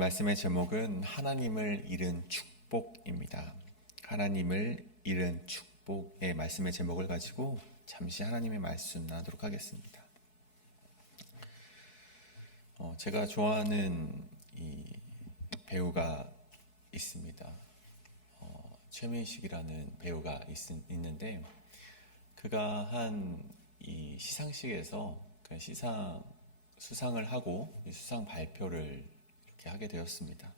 말씀의 제목은 하나님을 잃은 축복입니다. 하나님을 잃은 축복의 말씀의 제목을 가지고 잠시 하나님의 말씀 나누도록 하겠습니다. 제가 좋아하는 이 배우가 있습니다. 최민식이라는 배우가 있는데 그가 한 이 시상식에서 수상을 하고 수상 발표를 이렇게 하게 되었습니다.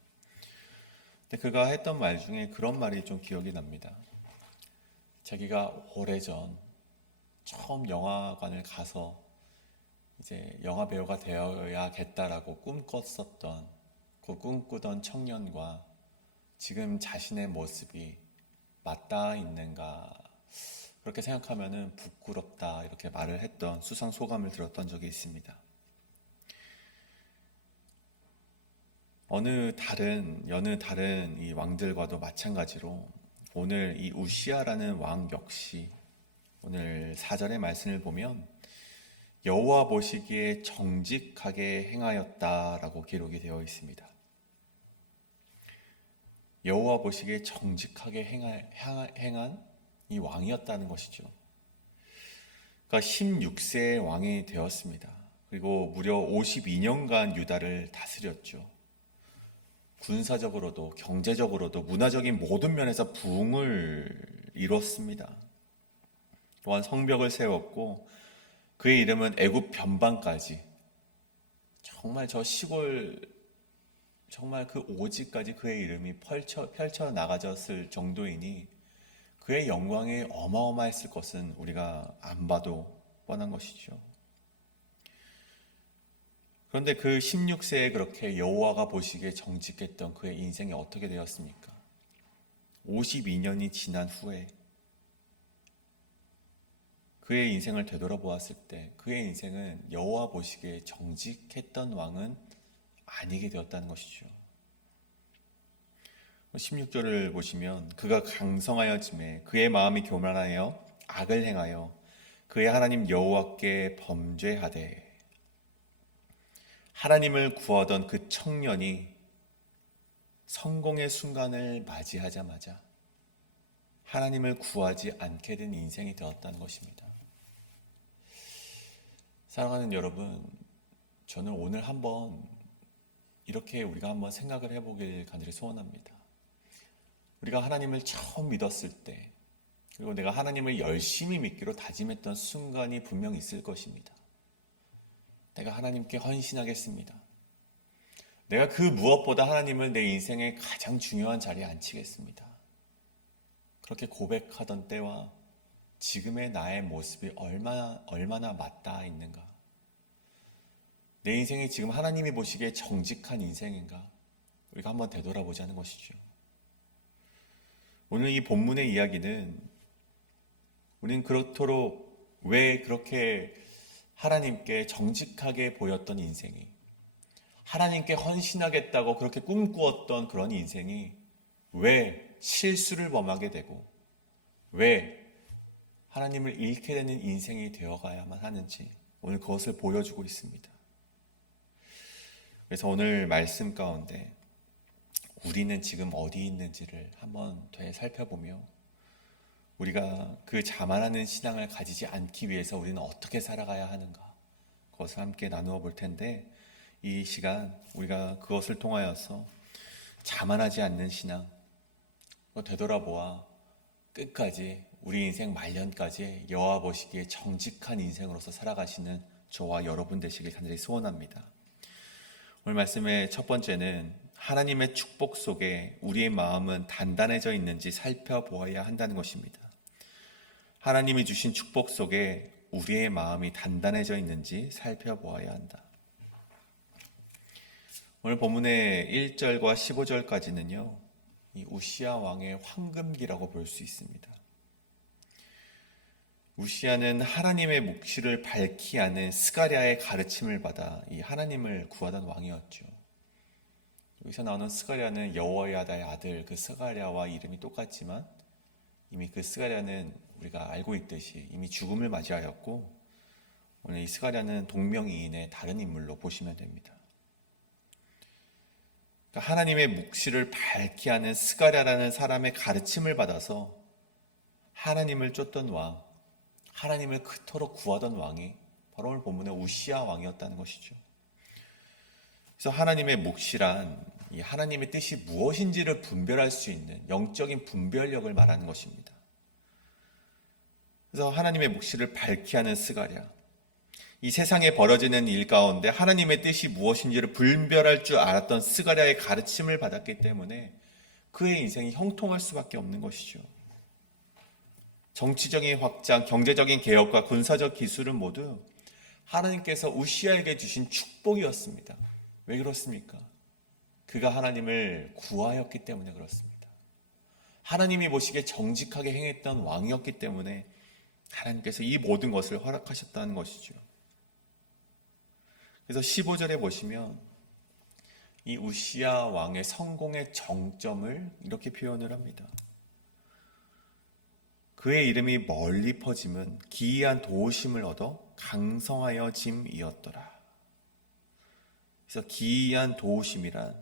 근데 그가 했던 말 중에 그런 말이 좀 기억이 납니다. 자기가 오래전 처음 영화관을 가서 이제 영화 배우가 되어야겠다라고 꿈꾸던 청년과 지금 자신의 모습이 맞닿아 있는가, 그렇게 생각하면은 부끄럽다, 이렇게 말을 했던 수상 소감을 들었던 적이 있습니다. 여느 다른 이 왕들과도 마찬가지로 오늘 이 우시아라는 왕 역시 오늘 4절의 말씀을 보면 여호와 보시기에 정직하게 행하였다라고 기록이 되어 있습니다. 여호와 보시기에 정직하게 행한 이 왕이었다는 것이죠. 그러니까 16세의 왕이 되었습니다. 그리고 무려 52년간 유다를 다스렸죠. 군사적으로도 경제적으로도 문화적인 모든 면에서 부흥을 이뤘습니다. 또한 성벽을 세웠고 그의 이름은 애굽 변방까지, 정말 저 시골, 정말 그 오지까지 그의 이름이 펼쳐 나가졌을 정도이니 그의 영광이 어마어마했을 것은 우리가 안 봐도 뻔한 것이죠. 그런데 그 16세에 그렇게 여호와가 보시기에 정직했던 그의 인생이 어떻게 되었습니까? 52년이 지난 후에 그의 인생을 되돌아보았을 때 그의 인생은 여호와 보시기에 정직했던 왕은 아니게 되었다는 것이죠. 16절을 보시면 그가 강성하여짐에 그의 마음이 교만하여 악을 행하여 그의 하나님 여호와께 범죄하되, 하나님을 구하던 그 청년이 성공의 순간을 맞이하자마자 하나님을 구하지 않게 된 인생이 되었다는 것입니다. 사랑하는 여러분, 저는 오늘 한번 이렇게 우리가 한번 생각을 해보길 간절히 소원합니다. 우리가 하나님을 처음 믿었을 때, 그리고 내가 하나님을 열심히 믿기로 다짐했던 순간이 분명 있을 것입니다. 내가 하나님께 헌신하겠습니다. 내가 그 무엇보다 하나님을 내 인생의 가장 중요한 자리에 앉히겠습니다. 그렇게 고백하던 때와 지금의 나의 모습이 얼마나 맞닿아 있는가? 내 인생이 지금 하나님이 보시기에 정직한 인생인가? 우리가 한번 되돌아보자는 것이죠. 오늘 이 본문의 이야기는 우리는 그렇도록 왜 그렇게 하나님께 정직하게 보였던 인생이, 하나님께 헌신하겠다고 그렇게 꿈꾸었던 그런 인생이 왜 실수를 범하게 되고 왜 하나님을 잃게 되는 인생이 되어가야만 하는지 오늘 그것을 보여주고 있습니다. 그래서 오늘 말씀 가운데 우리는 지금 어디 있는지를 한번 되살펴보며 우리가 그 자만하는 신앙을 가지지 않기 위해서 우리는 어떻게 살아가야 하는가, 그것을 함께 나누어 볼 텐데, 이 시간 우리가 그것을 통하여서 자만하지 않는 신앙, 되돌아보아 끝까지 우리 인생 말년까지 여호와 보시기에 정직한 인생으로서 살아가시는 저와 여러분 되시길 간절히 소원합니다. 오늘 말씀의 첫 번째는 하나님의 축복 속에 우리의 마음은 단단해져 있는지 살펴보아야 한다는 것입니다. 하나님이 주신 축복 속에 우리의 마음이 단단해져 있는지 살펴보아야 한다. 오늘 본문의 1절과 15절까지는요, 이 우시아 왕의 황금기라고 볼 수 있습니다. 우시아는 하나님의 묵시를 밝히 아는 스가랴의 가르침을 받아 이 하나님을 구하던 왕이었죠. 여기서 나오는 스가랴는 여호야다의 아들 그 스가랴와 이름이 똑같지만 이미 그 스가랴는 우리가 알고 있듯이 이미 죽음을 맞이하였고, 오늘 이 스가랴는 동명이인의 다른 인물로 보시면 됩니다. 그러니까 하나님의 묵시를 밝게 하는 스가랴라는 사람의 가르침을 받아서 하나님을 쫓던 왕, 하나님을 그토록 구하던 왕이 바로 오늘 본문의 우시야 왕이었다는 것이죠. 그래서 하나님의 묵시란 이 하나님의 뜻이 무엇인지를 분별할 수 있는 영적인 분별력을 말하는 것입니다. 그래서 하나님의 묵시를 밝게 하는 스가랴, 이 세상에 벌어지는 일 가운데 하나님의 뜻이 무엇인지를 분별할 줄 알았던 스가랴의 가르침을 받았기 때문에 그의 인생이 형통할 수밖에 없는 것이죠. 정치적인 확장, 경제적인 개혁과 군사적 기술은 모두 하나님께서 우시야에게 주신 축복이었습니다. 왜 그렇습니까? 그가 하나님을 구하였기 때문에 그렇습니다. 하나님이 보시기에 정직하게 행했던 왕이었기 때문에 하나님께서 이 모든 것을 허락하셨다는 것이죠. 그래서 15절에 보시면 이 우시야 왕의 성공의 정점을 이렇게 표현을 합니다. 그의 이름이 멀리 퍼짐은 기이한 도우심을 얻어 강성하여짐이었더라. 그래서 기이한 도우심이란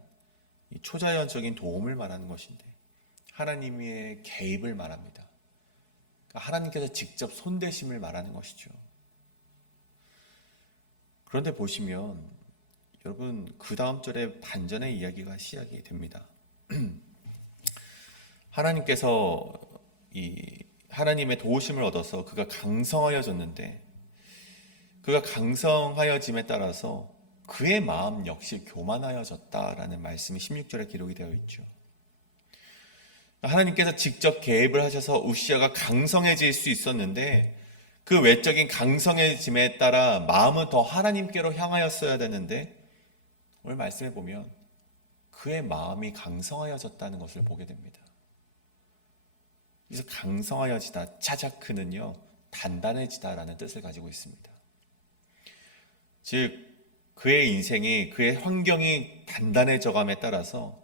이 초자연적인 도움을 말하는 것인데 하나님의 개입을 말합니다. 그러니까 하나님께서 직접 손대심을 말하는 것이죠. 그런데 보시면 여러분 그 다음 절에 반전의 이야기가 시작이 됩니다. 하나님께서 이 하나님의 도우심을 얻어서 그가 강성하여졌는데 그가 강성하여짐에 따라서 그의 마음 역시 교만하여졌다라는 말씀이 16절에 기록이 되어 있죠. 하나님께서 직접 개입을 하셔서 우시야가 강성해질 수 있었는데 그 외적인 강성해짐에 따라 마음은 더 하나님께로 향하였어야 되는데 오늘 말씀해 보면 그의 마음이 강성하여졌다는 것을 보게 됩니다. 그래서 강성하여지다, 차자크는요 단단해지다라는 뜻을 가지고 있습니다. 즉 그의 인생이 그의 환경이 단단해져감에 따라서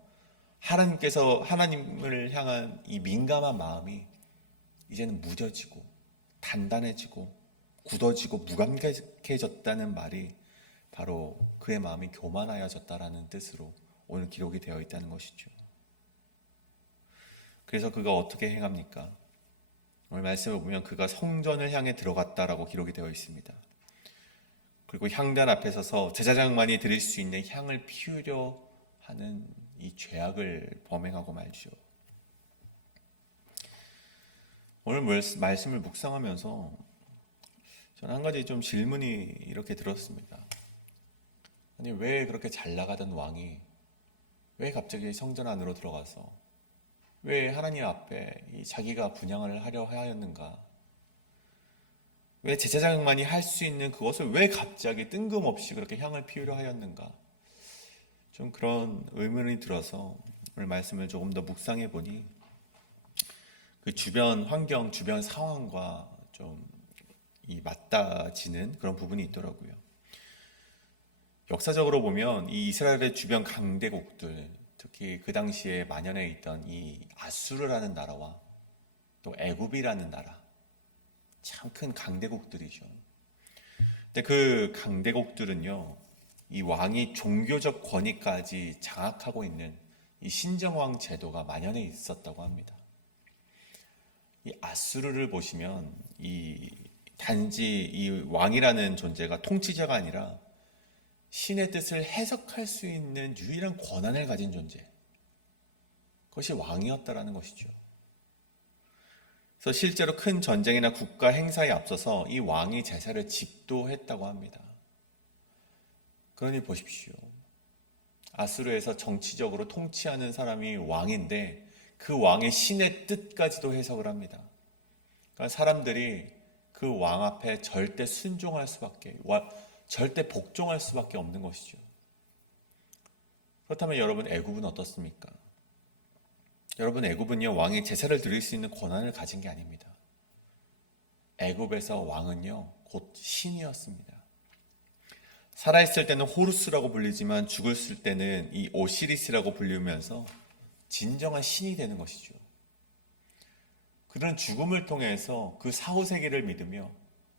하나님께서 하나님을 향한 이 민감한 마음이 이제는 무뎌지고 단단해지고 굳어지고 무감각해졌다는 말이 바로 그의 마음이 교만하여졌다라는 뜻으로 오늘 기록이 되어 있다는 것이죠. 그래서 그가 어떻게 행합니까? 오늘 말씀을 보면 그가 성전을 향해 들어갔다라고 기록이 되어 있습니다. 그리고 향단 앞에 서서 제사장만이 드릴 수 있는 향을 피우려 하는 이 죄악을 범행하고 말죠. 오늘 말씀을 묵상하면서 저는 한 가지 좀 질문이 이렇게 들었습니다. 아니 왜 그렇게 잘 나가던 왕이 왜 갑자기 성전 안으로 들어가서 왜 하나님 앞에 자기가 분향을 하려 하였는가? 왜 제사장만이 할 수 있는 그것을 왜 갑자기 뜬금없이 그렇게 향을 피우려 하였는가? 좀 그런 의문이 들어서 오늘 말씀을 조금 더 묵상해 보니 그 주변 환경, 주변 상황과 좀 이 맞닿아지는 그런 부분이 있더라고요. 역사적으로 보면 이 이스라엘의 주변 강대국들, 특히 그 당시에 만연해 있던 이 아수르라는 나라와 또 애굽이라는 나라, 참 큰 강대국들이죠. 근데 그 강대국들은요, 이 왕이 종교적 권위까지 장악하고 있는 이 신정왕 제도가 만연해 있었다고 합니다. 이 아수르를 보시면 단지 이 왕이라는 존재가 통치자가 아니라 신의 뜻을 해석할 수 있는 유일한 권한을 가진 존재, 그것이 왕이었다라는 것이죠. 그래서 실제로 큰 전쟁이나 국가 행사에 앞서서 이 왕이 제사를 집도했다고 합니다. 그러니 보십시오. 아수르에서 정치적으로 통치하는 사람이 왕인데 그 왕의 신의 뜻까지도 해석을 합니다. 그러니까 사람들이 그 왕 앞에 절대 순종할 수밖에, 절대 복종할 수밖에 없는 것이죠. 그렇다면 여러분 애굽은 어떻습니까? 여러분 애굽은요 왕이 제사를 드릴 수 있는 권한을 가진 게 아닙니다. 애굽에서 왕은요 곧 신이었습니다. 살아있을 때는 호루스라고 불리지만 죽었을 때는 이 오시리스라고 불리면서 진정한 신이 되는 것이죠. 그런 죽음을 통해서 그 사후세계를 믿으며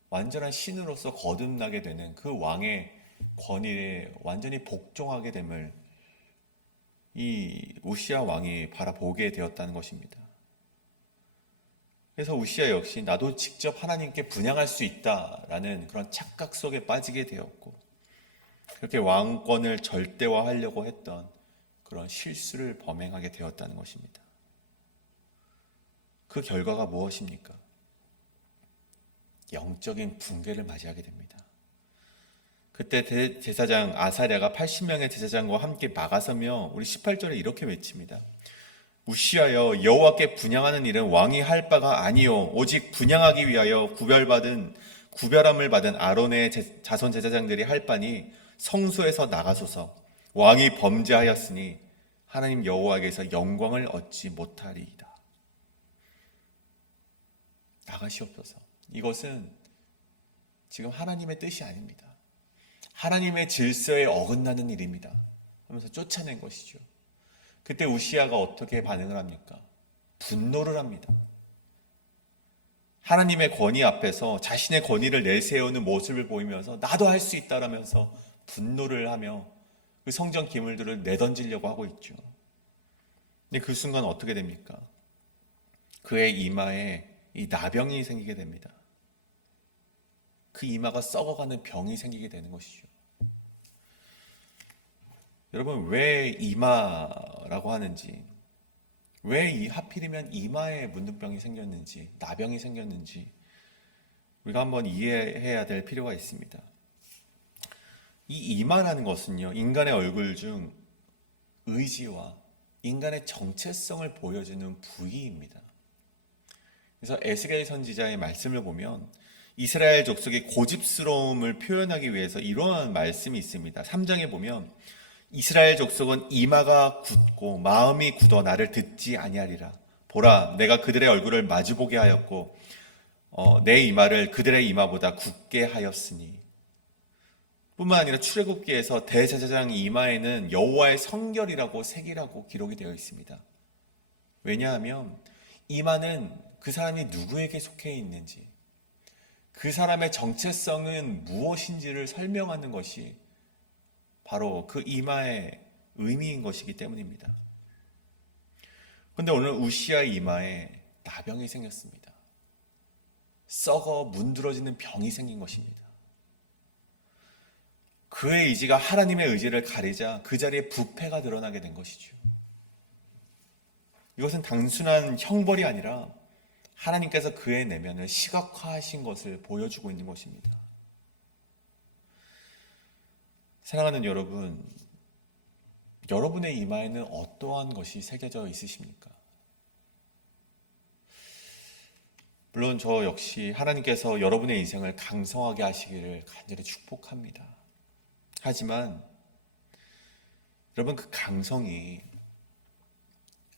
완전한 신으로서 거듭나게 되는 그 왕의 권위에 완전히 복종하게 됨을 이 우시야 왕이 바라보게 되었다는 것입니다. 그래서 우시야 역시 나도 직접 하나님께 분향할 수 있다라는 그런 착각 속에 빠지게 되었고, 그렇게 왕권을 절대화하려고 했던 그런 실수를 범행하게 되었다는 것입니다. 그 결과가 무엇입니까? 영적인 붕괴를 맞이하게 됩니다. 그때 제사장 아사랴가 80명의 제사장과 함께 막아서며 우리 18절에 이렇게 외칩니다. 우시하여 여호와께 분향하는 일은 왕이 할 바가 아니요 오직 분향하기 위하여 구별함을 받은 아론의 자손 제사장들이 할 바니 성소에서 나가소서. 왕이 범죄하였으니 하나님 여호와에게서 영광을 얻지 못하리이다. 나가시옵소서. 이것은 지금 하나님의 뜻이 아닙니다. 하나님의 질서에 어긋나는 일입니다 하면서 쫓아낸 것이죠. 그때 우시야가 어떻게 반응을 합니까? 분노를 합니다. 하나님의 권위 앞에서 자신의 권위를 내세우는 모습을 보이면서 나도 할 수 있다라면서 분노를 하며 그 성전 기물들을 내던지려고 하고 있죠. 근데 그 순간 어떻게 됩니까? 그의 이마에 이 나병이 생기게 됩니다. 그 이마가 썩어가는 병이 생기게 되는 것이죠. 여러분, 왜 이마라고 하는지, 왜 하필이면 이마에 문둥병이 생겼는지, 나병이 생겼는지 우리가 한번 이해해야 될 필요가 있습니다. 이 이마라는 것은요, 인간의 얼굴 중 의지와 인간의 정체성을 보여주는 부위입니다. 그래서 에스겔 선지자의 말씀을 보면 이스라엘 족속의 고집스러움을 표현하기 위해서 이러한 말씀이 있습니다. 3장에 보면 이스라엘 족속은 이마가 굳고 마음이 굳어 나를 듣지 아니하리라. 보라, 내가 그들의 얼굴을 마주보게 하였고 내 이마를 그들의 이마보다 굳게 하였으니. 뿐만 아니라 출애굽기에서 대제사장 이마에는 여호와의 성결이라고 색이라고 기록이 되어 있습니다. 왜냐하면 이마는 그 사람이 누구에게 속해 있는지, 그 사람의 정체성은 무엇인지를 설명하는 것이 바로 그 이마의 의미인 것이기 때문입니다. 그런데 오늘 우시야 이마에 나병이 생겼습니다. 썩어 문드러지는 병이 생긴 것입니다. 그의 의지가 하나님의 의지를 가리자 그 자리에 부패가 드러나게 된 것이죠. 이것은 단순한 형벌이 아니라 하나님께서 그의 내면을 시각화하신 것을 보여주고 있는 것입니다. 사랑하는 여러분, 여러분의 이마에는 어떠한 것이 새겨져 있으십니까? 물론 저 역시 하나님께서 여러분의 인생을 강성하게 하시기를 간절히 축복합니다. 하지만 여러분, 그 강성이,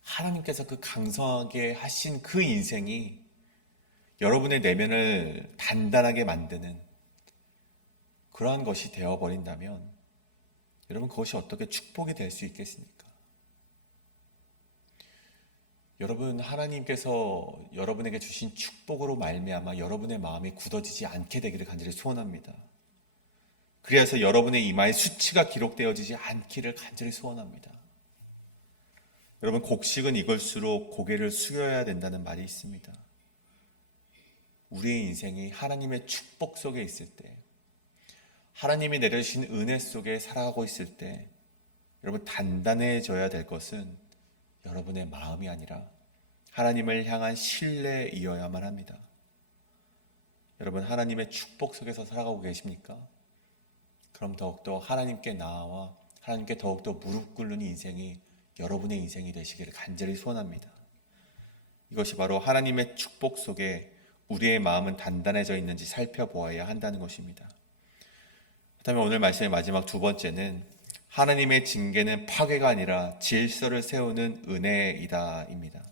하나님께서 그 강성하게 하신 그 인생이 여러분의 내면을 단단하게 만드는 그러한 것이 되어버린다면 여러분, 그것이 어떻게 축복이 될 수 있겠습니까? 여러분, 하나님께서 여러분에게 주신 축복으로 말미암아 여러분의 마음이 굳어지지 않게 되기를 간절히 소원합니다. 그래서 여러분의 이마에 수치가 기록되어지지 않기를 간절히 소원합니다. 여러분, 곡식은 익을수록 고개를 숙여야 된다는 말이 있습니다. 우리의 인생이 하나님의 축복 속에 있을 때, 하나님이 내려주신 은혜 속에 살아가고 있을 때 여러분, 단단해져야 될 것은 여러분의 마음이 아니라 하나님을 향한 신뢰이어야만 합니다. 여러분, 하나님의 축복 속에서 살아가고 계십니까? 그럼 더욱더 하나님께 나아와 하나님께 더욱더 무릎 꿇는 인생이 여러분의 인생이 되시기를 간절히 소원합니다. 이것이 바로 하나님의 축복 속에 우리의 마음은 단단해져 있는지 살펴보아야 한다는 것입니다. 그렇다면 오늘 말씀의 마지막 두 번째는 하나님의 징계는 파괴가 아니라 질서를 세우는 은혜이다 입니다.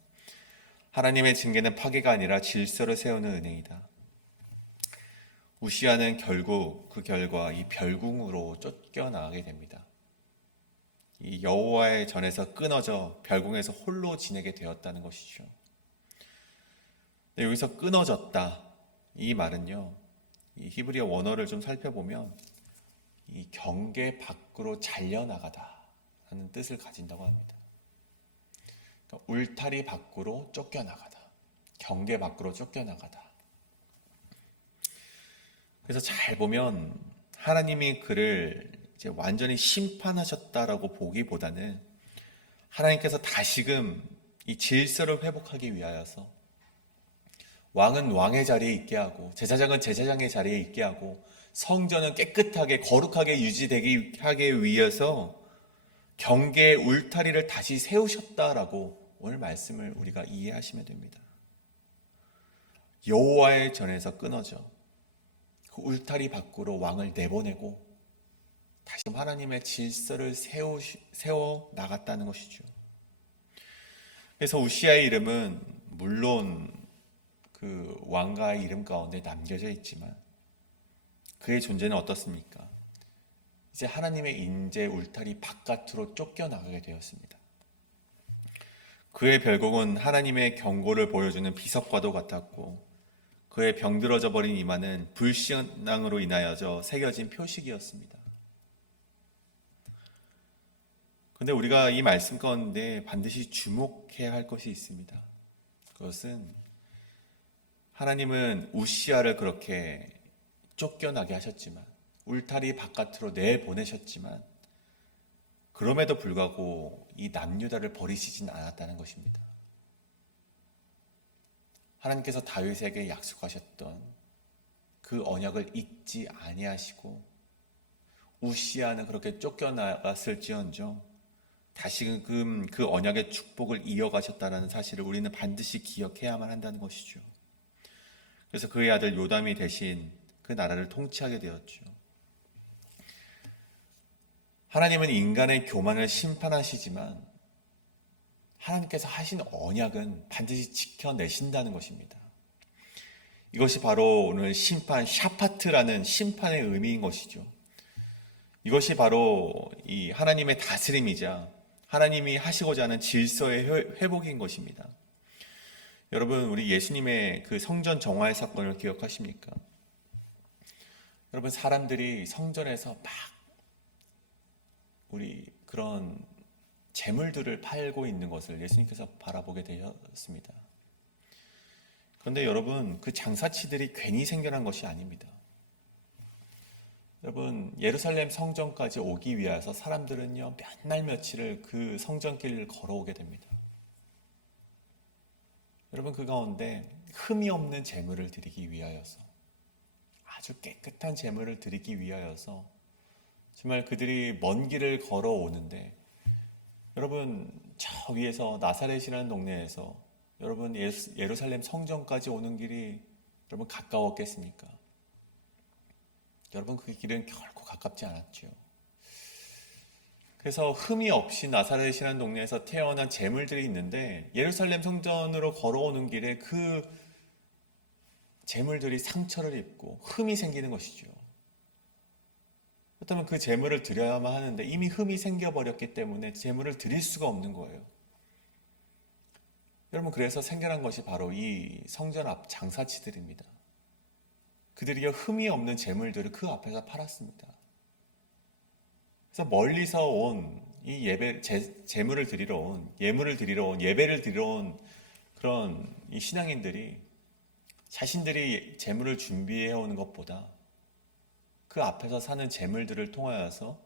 하나님의 징계는 파괴가 아니라 질서를 세우는 은혜이다. 우시야는 결국 그 결과 이 별궁으로 쫓겨나가게 됩니다. 이 여호와의 전에서 끊어져 별궁에서 홀로 지내게 되었다는 것이죠. 여기서 끊어졌다, 이 말은요, 이 히브리어 원어를 좀 살펴보면 이 경계 밖으로 잘려나가다 라는 뜻을 가진다고 합니다. 그러니까 울타리 밖으로 쫓겨나가다. 경계 밖으로 쫓겨나가다. 그래서 잘 보면 하나님이 그를 이제 완전히 심판하셨다라고 보기보다는 하나님께서 다시금 이 질서를 회복하기 위하여서 왕은 왕의 자리에 있게 하고 제사장은 제사장의 자리에 있게 하고 성전은 깨끗하게 거룩하게 유지되게 하기 위해서 경계의 울타리를 다시 세우셨다라고 오늘 말씀을 우리가 이해하시면 됩니다. 여호와의 전에서 끊어져 그 울타리 밖으로 왕을 내보내고 다시 하나님의 질서를 세워 나갔다는 것이죠. 그래서 우시아의 이름은 물론 그 왕가의 이름 가운데 남겨져 있지만 그의 존재는 어떻습니까? 이제 하나님의 인재 울타리 바깥으로 쫓겨나가게 되었습니다. 그의 별곡은 하나님의 경고를 보여주는 비석과도 같았고 그의 병들어져 버린 이마는 불신앙으로 인하여져 새겨진 표식이었습니다. 그런데 우리가 이 말씀 가운데 반드시 주목해야 할 것이 있습니다. 그것은 하나님은 우시아를 그렇게 쫓겨나게 하셨지만 울타리 바깥으로 내보내셨지만 그럼에도 불구하고 이 남유다를 버리시진 않았다는 것입니다. 하나님께서 다윗에게 약속하셨던 그 언약을 잊지 아니하시고 우시아는 그렇게 쫓겨나갔을지언정 다시금 그 언약의 축복을 이어가셨다는 사실을 우리는 반드시 기억해야만 한다는 것이죠. 그래서 그의 아들 요담이 대신 그 나라를 통치하게 되었죠. 하나님은 인간의 교만을 심판하시지만 하나님께서 하신 언약은 반드시 지켜내신다는 것입니다. 이것이 바로 오늘 심판, 샤파트라는 심판의 의미인 것이죠. 이것이 바로 이 하나님의 다스림이자 하나님이 하시고자 하는 질서의 회복인 것입니다. 여러분, 우리 예수님의 그 성전 정화의 사건을 기억하십니까? 여러분, 사람들이 성전에서 막 우리 그런 재물들을 팔고 있는 것을 예수님께서 바라보게 되었습니다. 그런데 여러분, 그 장사치들이 괜히 생겨난 것이 아닙니다. 여러분, 예루살렘 성전까지 오기 위해서 사람들은요, 몇 날 며칠을 그 성전길을 걸어오게 됩니다. 여러분, 그 가운데 흠이 없는 제물을 드리기 위하여서, 아주 깨끗한 제물을 드리기 위하여서 정말 그들이 먼 길을 걸어오는데, 여러분, 저 위에서 나사렛이라는 동네에서 여러분 예루살렘 성전까지 오는 길이 여러분 가까웠겠습니까? 여러분, 그 길은 결코 가깝지 않았죠. 그래서 흠이 없이 나사렛이라는 동네에서 태어난 제물들이 있는데 예루살렘 성전으로 걸어오는 길에 그 제물들이 상처를 입고 흠이 생기는 것이죠. 그렇다면 그 제물을 드려야만 하는데 이미 흠이 생겨버렸기 때문에 제물을 드릴 수가 없는 거예요. 여러분, 그래서 생겨난 것이 바로 이 성전 앞 장사치들입니다. 그들이 흠이 없는 제물들을 그 앞에서 팔았습니다. 그래서 멀리서 온 이 제물을 드리러 온, 예물을 드리러 온, 예배를 드리러 온 그런 이 신앙인들이 자신들이 제물을 준비해 오는 것보다 그 앞에서 사는 제물들을 통하여서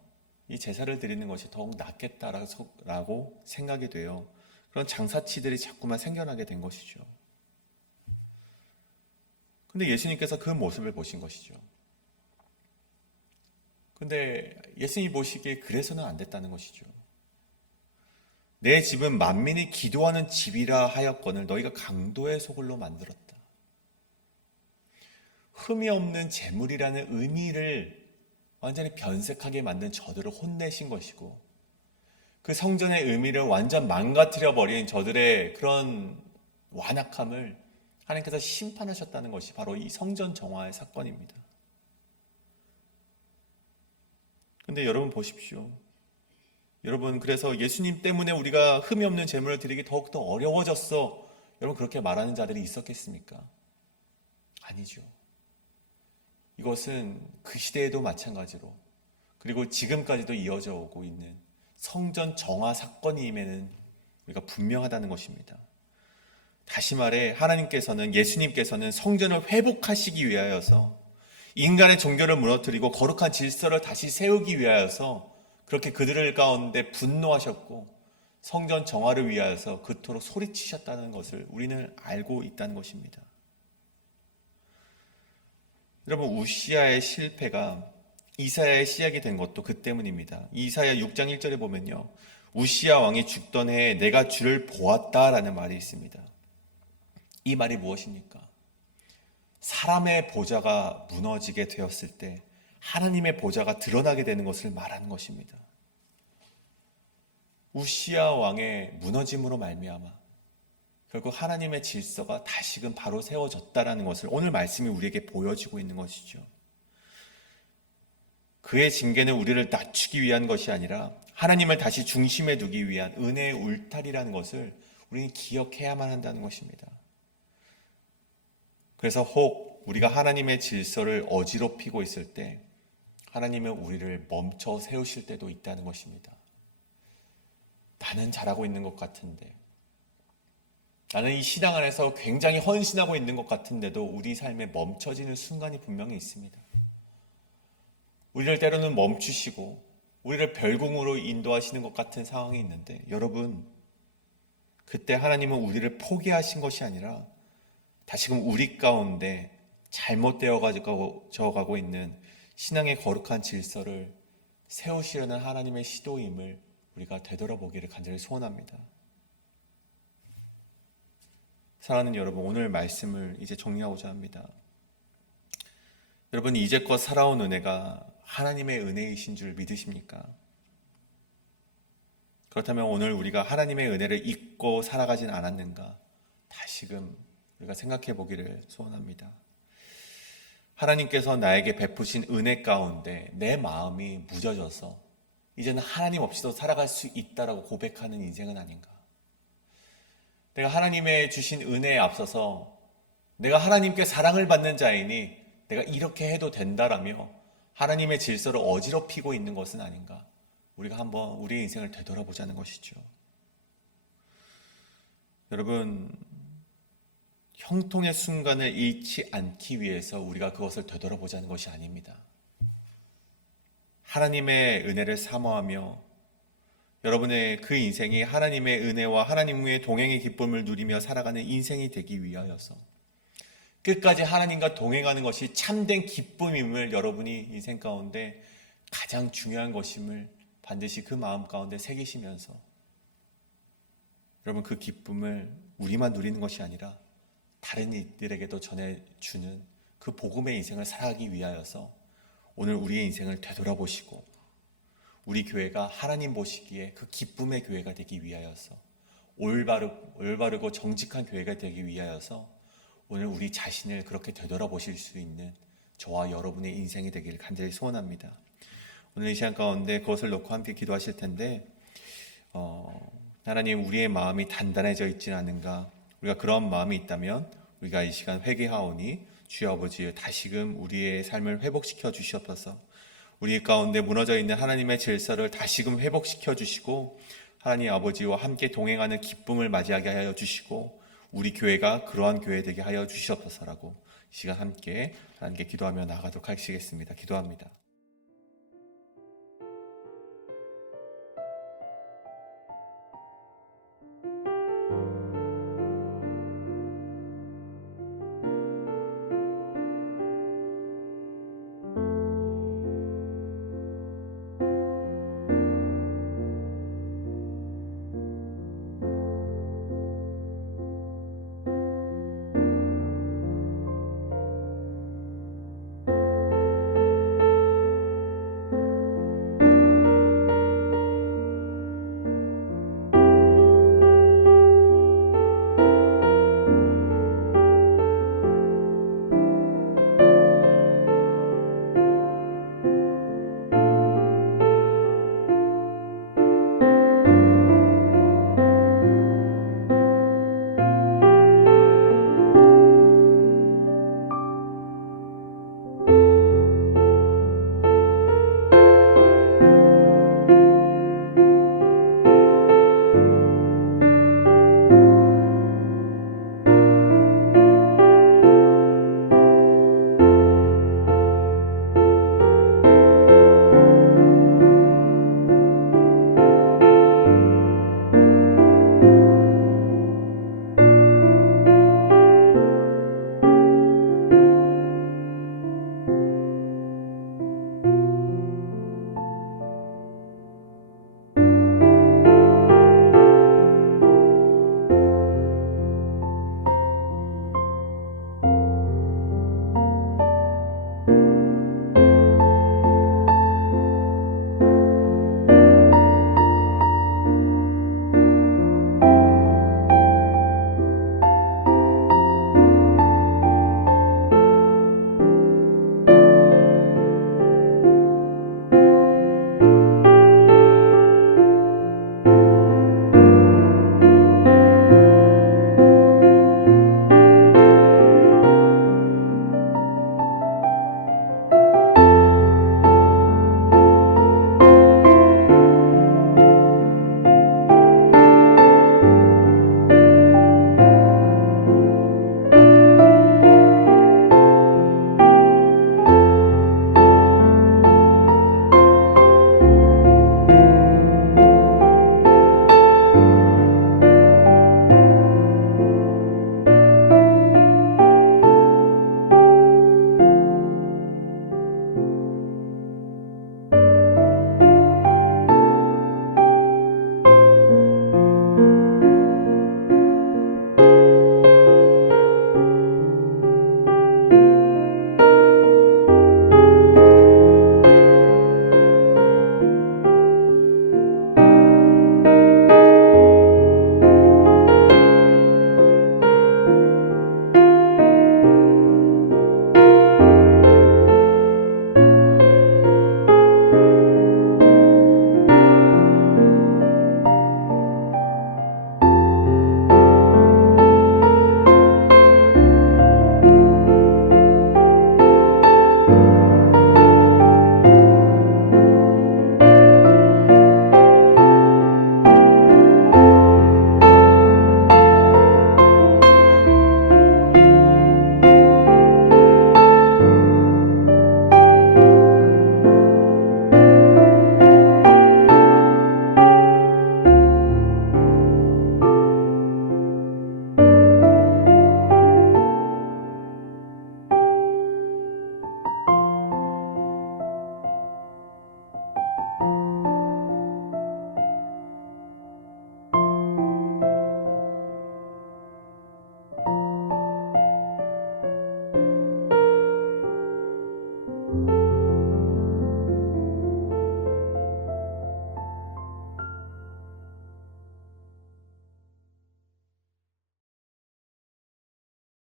이 제사를 드리는 것이 더욱 낫겠다라고 생각이 돼요. 그런 장사치들이 자꾸만 생겨나게 된 것이죠. 근데 예수님께서 그 모습을 보신 것이죠. 근데 예수님이 보시기에 그래서는 안 됐다는 것이죠. 내 집은 만민이 기도하는 집이라 하였거늘 너희가 강도의 소굴로 만들었다. 흠이 없는 제물이라는 의미를 완전히 변색하게 만든 저들을 혼내신 것이고 그 성전의 의미를 완전 망가뜨려 버린 저들의 그런 완악함을 하나님께서 심판하셨다는 것이 바로 이 성전 정화의 사건입니다. 근데 여러분 보십시오. 여러분, 그래서 예수님 때문에 우리가 흠이 없는 제물을 드리기 더욱더 어려워졌어. 여러분, 그렇게 말하는 자들이 있었겠습니까? 아니죠. 이것은 그 시대에도 마찬가지로 그리고 지금까지도 이어져 오고 있는 성전 정화 사건임에는 우리가 분명하다는 것입니다. 다시 말해 예수님께서는 성전을 회복하시기 위하여서 인간의 종교를 무너뜨리고 거룩한 질서를 다시 세우기 위하여서 그렇게 그들을 가운데 분노하셨고 성전 정화를 위하여서 그토록 소리치셨다는 것을 우리는 알고 있다는 것입니다. 여러분, 우시야의 실패가 이사야의 시작이 된 것도 그 때문입니다. 이사야 6장 1절에 보면요, 우시야 왕이 죽던 해에 내가 주를 보았다라는 말이 있습니다. 이 말이 무엇입니까? 사람의 보좌가 무너지게 되었을 때 하나님의 보좌가 드러나게 되는 것을 말하는 것입니다. 우시야 왕의 무너짐으로 말미암아 결국 하나님의 질서가 다시금 바로 세워졌다라는 것을 오늘 말씀이 우리에게 보여주고 있는 것이죠. 그의 징계는 우리를 낮추기 위한 것이 아니라 하나님을 다시 중심에 두기 위한 은혜의 울타리라는 것을 우리는 기억해야만 한다는 것입니다. 그래서 혹 우리가 하나님의 질서를 어지럽히고 있을 때 하나님은 우리를 멈춰 세우실 때도 있다는 것입니다. 나는 잘하고 있는 것 같은데, 나는 이 신앙 안에서 굉장히 헌신하고 있는 것 같은데도 우리 삶에 멈춰지는 순간이 분명히 있습니다. 우리를 때로는 멈추시고 우리를 별궁으로 인도하시는 것 같은 상황이 있는데, 여러분, 그때 하나님은 우리를 포기하신 것이 아니라 다시금 우리 가운데 잘못되어 가고 있는 신앙의 거룩한 질서를 세우시려는 하나님의 시도임을 우리가 되돌아보기를 간절히 소원합니다. 사랑하는 여러분, 오늘 말씀을 이제 정리하고자 합니다. 여러분, 이제껏 살아온 은혜가 하나님의 은혜이신 줄 믿으십니까? 그렇다면 오늘 우리가 하나님의 은혜를 잊고 살아가진 않았는가? 다시금 우리가 생각해 보기를 소원합니다. 하나님께서 나에게 베푸신 은혜 가운데 내 마음이 무뎌져서 이제는 하나님 없이도 살아갈 수 있다라고 고백하는 인생은 아닌가? 내가 하나님의 주신 은혜에 앞서서 내가 하나님께 사랑을 받는 자이니 내가 이렇게 해도 된다라며 하나님의 질서를 어지럽히고 있는 것은 아닌가? 우리가 한번 우리의 인생을 되돌아보자는 것이죠. 여러분, 형통의 순간을 잃지 않기 위해서 우리가 그것을 되돌아보자는 것이 아닙니다. 하나님의 은혜를 사모하며 여러분의 그 인생이 하나님의 은혜와 하나님의 동행의 기쁨을 누리며 살아가는 인생이 되기 위하여서 끝까지 하나님과 동행하는 것이 참된 기쁨임을 여러분이 인생 가운데 가장 중요한 것임을 반드시 그 마음 가운데 새기시면서 여러분, 그 기쁨을 우리만 누리는 것이 아니라 다른 이들에게도 전해주는 그 복음의 인생을 살아가기 위하여서 오늘 우리의 인생을 되돌아보시고 우리 교회가 하나님 보시기에 그 기쁨의 교회가 되기 위하여서 올바르고 정직한 교회가 되기 위하여서 오늘 우리 자신을 그렇게 되돌아보실 수 있는 저와 여러분의 인생이 되기를 간절히 소원합니다. 오늘 이 시간 가운데 그것을 놓고 함께 기도하실 텐데 하나님, 우리의 마음이 단단해져 있지는 않은가? 우리가 그런 마음이 있다면 우리가 이 시간 회개하오니 주여 아버지, 다시금 우리의 삶을 회복시켜 주시옵소서. 우리 가운데 무너져 있는 하나님의 질서를 다시금 회복시켜 주시고 하나님 아버지와 함께 동행하는 기쁨을 맞이하게 하여 주시고 우리 교회가 그러한 교회 되게 하여 주시옵소서라고 이 시간 함께 하나님께 기도하며 나아가도록 하시겠습니다. 기도합니다.